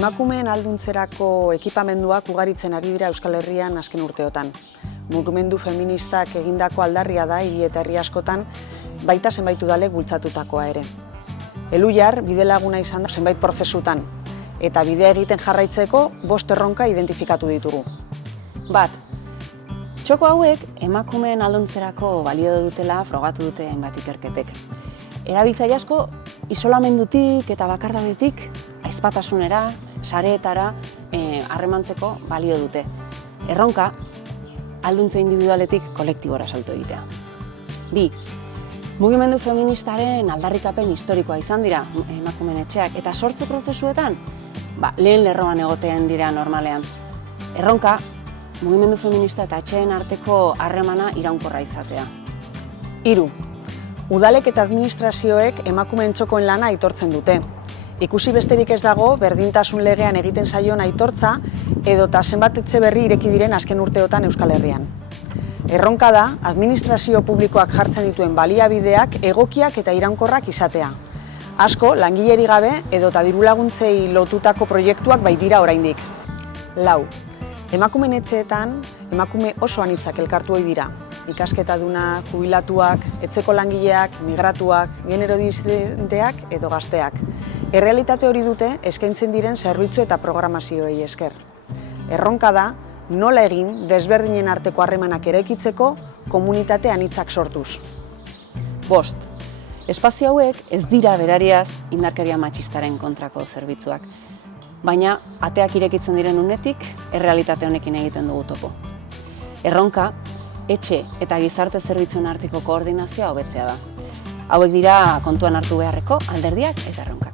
Emakumeen ahalduntzerako ekipamenduak ugaritzen ari dira Euskal Herrian azken urteotan. Mugimendu feministak egindako aldarria da hiri eta herri askotan, baita zenbait udalek bultzatutakoa ere. Elhuyar bidelaguna izan da zenbait prozesutan, eta bidea egiten jarraitzeko 5 erronka identifikatu ditugu. Bat, txoko hauek emakumeen ahalduntzerako balio dutela frogatu dute hainbat ikerketek. Erabiltzaile asko isolamendutik eta bakardadetik aizpatasunera, sareetara harremantzeko balio dute. Erronka, ahalduntze individualetik kolektibora salto egitea. 2. Mugimendu feministaren aldarrikapen historikoa izan dira emakumeen etxeak eta sortze prozesuetan lehen lerroan egotean dira normalean. Erronka, mugimendu feminista eta etxeen arteko harremana iraunkorra izatea. 3. Udalek eta administrazioek emakumeen txokoen lana aitortzen dute. Ikusi besterik ez dago berdintasun legean egiten zaion aitortza edota zenbat etxe berri ireki diren azken urteotan Euskal Herrian. Erronka da, administrazio publikoak jartzen dituen baliabideak egokiak eta iraunkorrak izatea. Asko, langileri gabe edota dirulaguntzei lotutako proiektuak baitira oraindik. 4. Emakumeen etxeetan, emakume oso anitzak elkartu ohi dira. Ikasketaduna, jubilatuak, etxeko langileak, migratuak, genero disidenteak edo gazteak. Errealitate hori dute eskaintzen diren zerbitzu eta programazioei esker. Erronka da, nola egin desberdinen arteko harremanak eraikitzeko komunitate anitzak sortuz. 5. Espazio hauek ez dira berariaz indarkeria matxistaren kontrako zerbitzuak, baina ateak irekitzen diren unetik errealitate honekin egiten dugu topo. Erronka, etxe eta gizarte zerbitzuen arteko koordinazioa hobetzea da. Hauek dira kontuan hartu beharreko alderdiak eta erronka.